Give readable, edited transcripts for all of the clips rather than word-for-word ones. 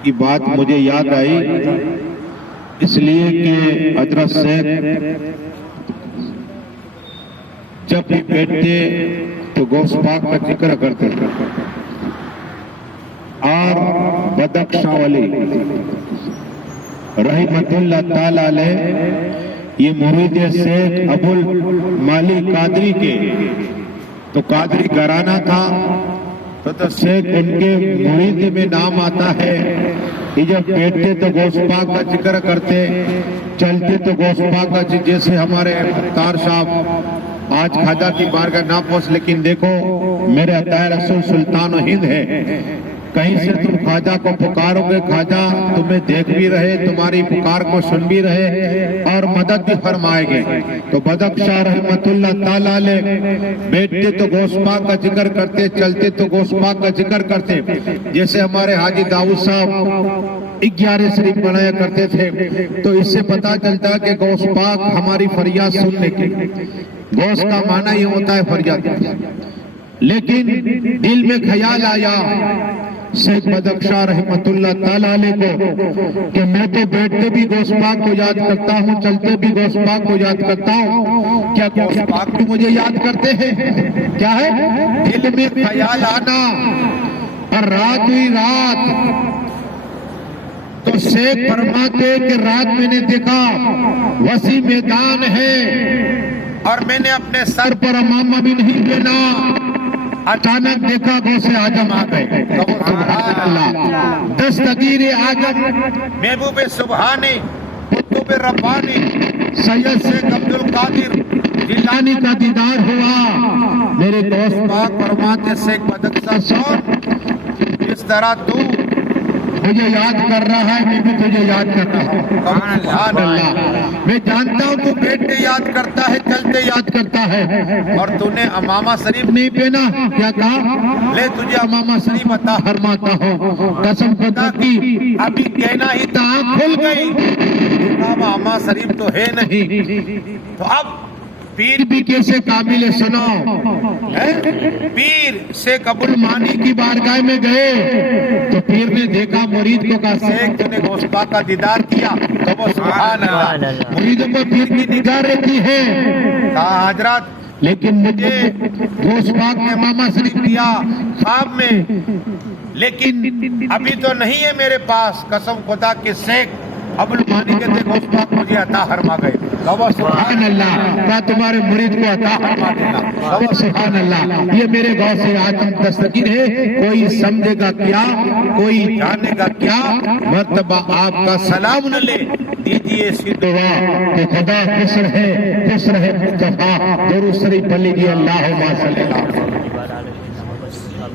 کی بات مجھے یاد آئی اس لیے کہ حضرت سے جب بھی بیٹھتے تو غوث پاک کا ذکر کرتے اور بدخشاں ولی رحمت اللہ تعالی علیہ یہ مرید شیخ ابو المالی قادری کے تو قادری گھرانہ تھا تو شیخ ان کے مرید میں نام آتا ہے کہ جب بیٹھتے تو غوث پاک کا ذکر کرتے چلتے تو غوث پاک کا جیسے ہمارے مختار صاحب آج خواجہ کی بارگاہ نہ پہنچ لیکن دیکھو میرے عطا رسول سلطان و ہند ہے کہیں سے تم خواجہ کو پکارو گے خواجہ تمہیں دیکھ بھی رہے تمہاری پکار کو سن بھی رہے اور مدد بھی فرمائے گے تو بدخشاں رحمت اللہ تعالی علیہ بیٹھتے تو غوث پاک کا ذکر کرتے چلتے تو غوث پاک کا ذکر کرتے جیسے ہمارے حاجی داؤد صاحب 11 شریف بنایا کرتے تھے تو اس سے پتا چلتا کہ غوث پاک ہماری فریاد سننے کی غوث کا معنی یہ ہوتا ہے فریاد لیکن دل میں خیال آیا شیخ بدخشاں رحمت اللہ تعالیٰ علیہ کو کہ میں تو بیٹھتے بھی غوث پاک کو یاد کرتا ہوں چلتے بھی غوث پاک کو یاد کرتا ہوں کیا غوث پاک بھی مجھے یاد کرتے ہیں کیا ہے دل میں خیال آنا اور رات ہوئی رات تو شیخ فرماتے کہ رات میں نے دیکھا وسیع میدان ہے اور میں نے اپنے سر پر امامہ بھی نہیں پہنا اچانک دیکھا غوث اعظم آ گئے سبحان اللہ دستگیر اعظم محبوب سبحانی قطب ربانی سید شیخ عبد القادر جیلانی کا دیدار ہوا میرے غوث پاک فرماتے شیخ بدخشاں سن جس طرح تو مجھے یاد کر رہا ہے میں بھی تجھے یاد کرتا ہوں سبحان اللہ میں جانتا ہوں تو بیٹھتے یاد کرتا ہے چلتے یاد کرتا ہے اور تو نے امامہ شریف نہیں پہنا کیا کہا لے تجھے امامہ شریف عطا فرماتا ہوں قسم خدا کی ابھی کہنا ہی تھا آنکھ کھل گئی امامہ شریف تو ہے نہیں تو اب پیر بھی کیسے قابل سنو پیر شیخ ابو المانی کی بارگاہ میں گئے تو پیر نے دیکھا مرید کو کہا شیخ تو نے غوث پاک کا دیدار کیا تو وہ سبحان اللہ مریدوں کو پیر کی نگاہ رہتی ہے کہا حضرات لیکن مجھے غوث پاک نے امامہ شریف دیا خواب میں لیکن ابھی تو نہیں ہے میرے پاس قسم خدا کے شیخ ابو المانی کہتے غوث پاک مجھے عطا فرما گئے سبحان اللہ کیا تمہارے مرید کو عطا فرما دینا سبحان اللہ یہ میرے غوث اعظم دستگیر ہے کوئی سمجھے گا کیا کوئی جانے گا کیا مرتبہ آپ کا سلام نہ لے دیجئے سی دعا کہ خدا خوش رہے مصطفیٰ درود شریف پڑھ لیجیے اللہم صلی اللہ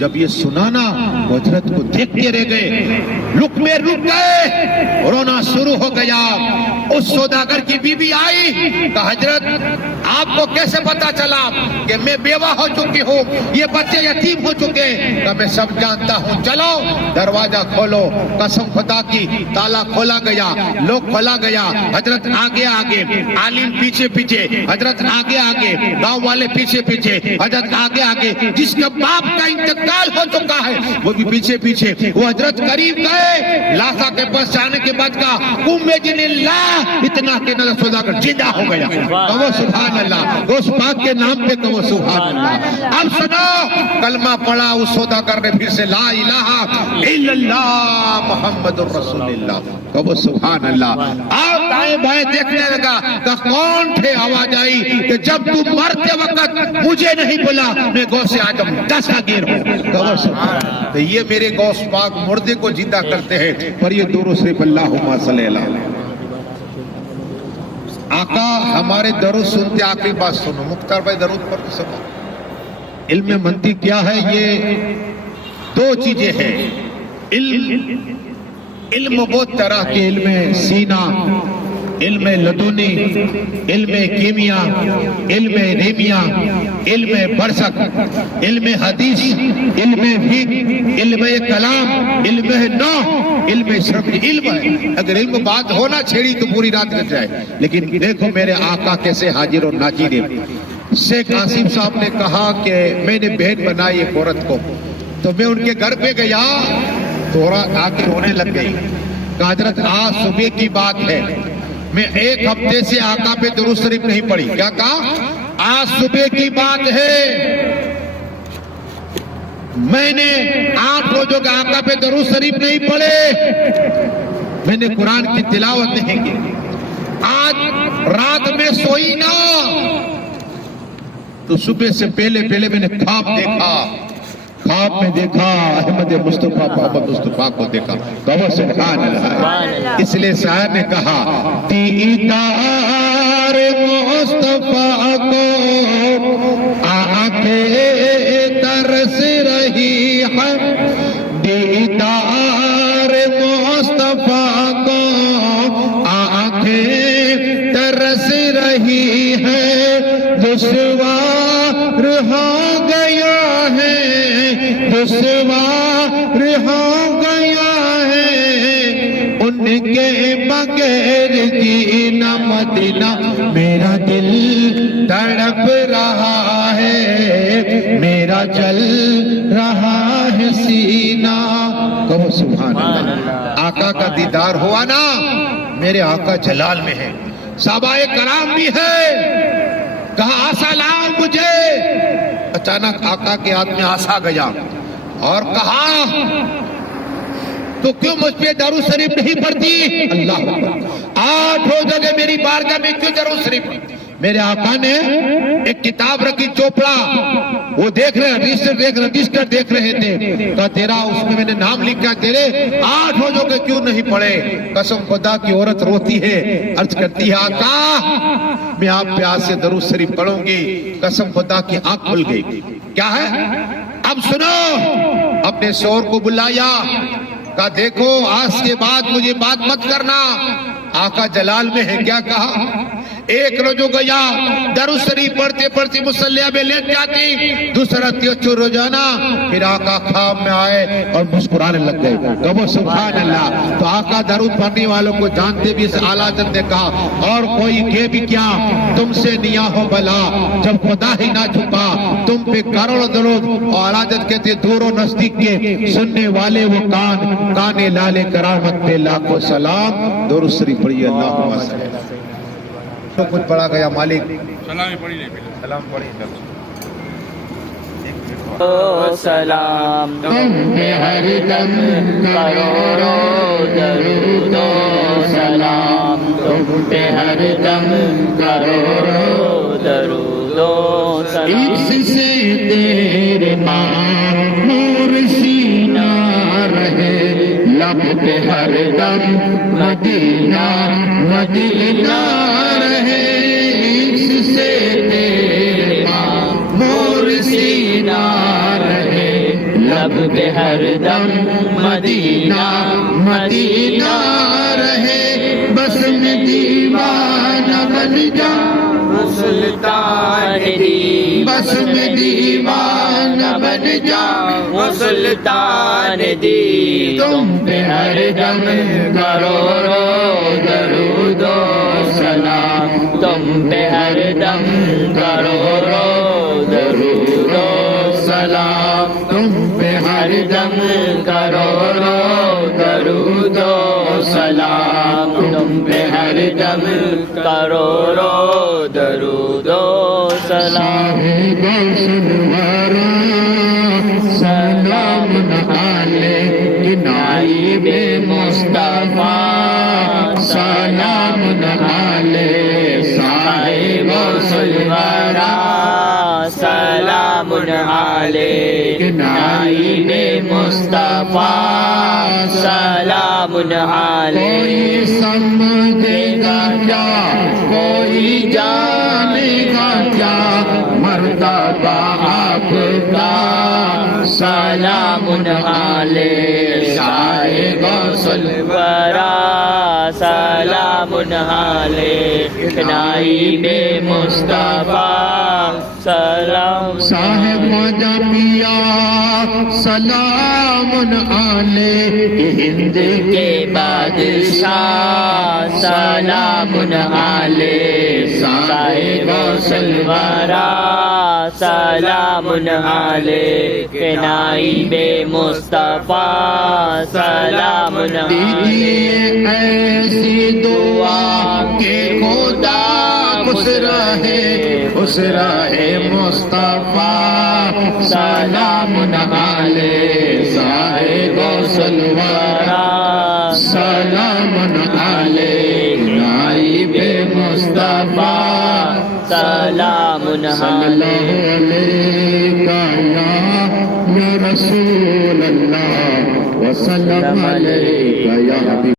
جب یہ سنا نا وہ حضرت کو دیکھتے رہ گئے، لقمے رک گئے، رونا شروع ہو گیا۔ اس سوداگر کی بیوی آئی، کہا حضرت آپ کو کیسے پتا چلا کہ میں بیوہ ہو چکی ہوں، یہ بچے یتیم ہو چکے؟ کہا میں سب جانتا ہوں، چلو دروازہ کھولو۔ قسم خدا کی تالا کھولا گیا، لوگ کھولا گیا، حضرت آگے آگے، عالم پیچھے پیچھے، حضرت آگے آگے، گاؤں والے پیچھے پیچھے، حضرت آگے آگے، جس کے باپ کا انتقال ہو چکا ہے وہ بھی پیچھے پیچھے۔ وہ حضرت قریب گئے، لاشا کے پاس جانے کے بعد کہا قم بإذن اللہ، اتنا کہ نہ سوداگر زندہ ہو گیا۔ کہو سبحان اللہ، اس پاک کے نام پہ کہو سبحان اللہ۔ اب سنو، کلمہ پڑھا اس سوداگر نے، پھر سے لا الہ الا اللہ محمد الرسول اللہ، کہو سبحان اللہ۔ آپ دائیں بائیں دیکھنے لگا، کہ کون تھے؟ آواز آئی کہ جب تم مرتے وقت مجھے نہیں بولا، میں غوث اعظم دستگیر ہوں، کہو سبحان اللہ۔ تو یہ میرے غوث پاک مردے کو زندہ کرتے ہیں، پر یہ درود شریف اللہم صلی اللہ علیہ وسلم۔ آقا ہمارے درود سنتے، آخری بات سنو، مختار بھائی درود پڑھتے سنو۔ علم منطق کیا ہے؟ یہ دو چیزیں ہیں۔ علم بہت طرح کے، علم سینہ، علم لدنی، علم کیمیا، علم ریمیا، علم برزخ، علم حدیث، علم فقہ، علم کلام، علم نحو، علم صرف علم ہے۔ اگر علم بات ہونا چھیڑی تو پوری رات کٹ جائے، لیکن دیکھو میرے آقا کیسے حاضر و ناظر ہیں۔ شیخ آصف صاحب نے کہا کہ میں نے بہن بنائی ایک عورت کو، تو میں ان کے گھر پہ گیا، تھوڑا آ کے رونے لگ گئی۔ کہا حضرت آج صبح کی بات ہے، میں ایک ہفتے سے آقا پہ درود شریف نہیں پڑھی۔ کیا کہا؟ آج صبح کی بات ہے، میں نے 8 روزوں کا آقا پہ درود شریف نہیں پڑھے، میں نے قرآن کی تلاوت نہیں کی، آج رات میں سوئی نہ تو صبح سے پہلے میں نے خواب دیکھا، خواب میں دیکھا احمد مصطفیٰ محمد مصطفیٰ کو دیکھا، کہو سبحان اللہ۔ اس لیے شاعر نے کہا دیدار مصطفیٰ کو آنکھیں ترس رہی ہے، دیدار مصطفیٰ کو آنکھیں ترس رہی ہے، دشوار ہو گیا ہے، دشوار ہو گیا ہے، ان کے بغیر جینا مدینہ، میرا دل تڑپ رہا ہے، میرا جل رہا ہے سینہ، کہو سبحان اللہ۔ آقا کا دیدار ہوا نا، میرے آقا جلال میں ہے، صحابہ کرام بھی ہے۔ کہا آسا لاؤ مجھے، اچانک آقا کے ہاتھ میں آسا گیا اور کہا تو کیوں مجھ پہ درود شریف نہیں پڑھتی؟ اللہ 8 روزے میری بارگاہ میں کیوں درود شریف؟ میرے آقا نے ایک کتاب رکھی، چوپڑا، وہ دیکھ رہے رجسٹر دیکھ رہے تھے، کہا تیرا اس میں نے نام لکھا، تیرے 8 روزوں کے کیوں نہیں پڑھے؟ قسم خدا کی عورت روتی ہے، عرض کرتی ہے آقا میں آپ پہ آج سے درود شریف پڑھوں گی۔ قسم خدا کی آنکھ کھل گئی۔ کیا ہے؟ اب سنو، اپنے شوہر کو بلایا، کہا دیکھو آج کے بعد مجھے بات مت کرنا، آقا جلال میں ہے۔ کیا کہا؟ ایک روزو گیا، درود شریف پڑھتے پڑھتے مصلیہ میں لیٹ جاتی، دوسرا تیوچو روزانہ، پھر آقا خواب میں آئے اور مسکرانے لگ گئے، کہو سبحان اللہ۔ تو آقا درود پڑھنے والوں کو جانتے بھی، اس اعلیٰ حضرت نے کہا اور کوئی کہ بھی کیا، تم سے نیا ہو بلا جب خدا ہی نہ چھپا، تم پہ کروڑ درود۔ اور اعلیٰ حضرت کہتے دور و نزدیک کے سننے والے وہ کان لالے کرامت پہ لاکھوں سلام، درود شریف پڑھیے اللہم صلی اللہ علیہ وسلم۔ تو کچھ پڑھا گیا مالک سلام پڑھی لے، سلام پڑھی سلام تم پہ ہر دم کروڑوں درود و سلام، تم پہ ہر دم کروڑوں درود و سلام، اس سے تیرے معمور سینہ رہے، لب پہ ہر دم مدینہ مدینہ رہے، اس سے تیرے معمور سینہ رہے، لب پہ ہر دم مدینہ مدینہ رہے بس میں دیوانہ بن جا سلطان دی بس میں دیوانہ بن جا سلطان دی تم پہ ہر دم کروڑوں درود و سلام تم پہ ہر دم کروڑوں درود و سلام تم پہ ہر دم کروڑوں درود و سلام تم پہ ہر دم کروڑوں درود و سلام سلام علیہ نائب مصطفیٰ سلام علیہ صاحب سلورہ سلام علیہ نائب مصطفیٰ سلام علیہ کوئی سمجھے گا کیا کوئی جانے گا کیا مرتبہ آپ کا سلام علیہ صاحب سلورہ سلام علیہ نائب مصطفیٰ سلام صاحب خواجہ پیا سلام علیہ ہند کے بادشاہ سلام علیہ صاحب سلورہ سلام علیہ نائب مصطفیٰ سلام دیجیے ایسی دعا کہ خدا خوش رہے مصطفیٰ سلام علیہ صاحب سلورہ سلام علیہ نائب مصطفیٰ سلام صلی اللہ علیہ یا رسول اللہ وسلم علیہ یا حبیب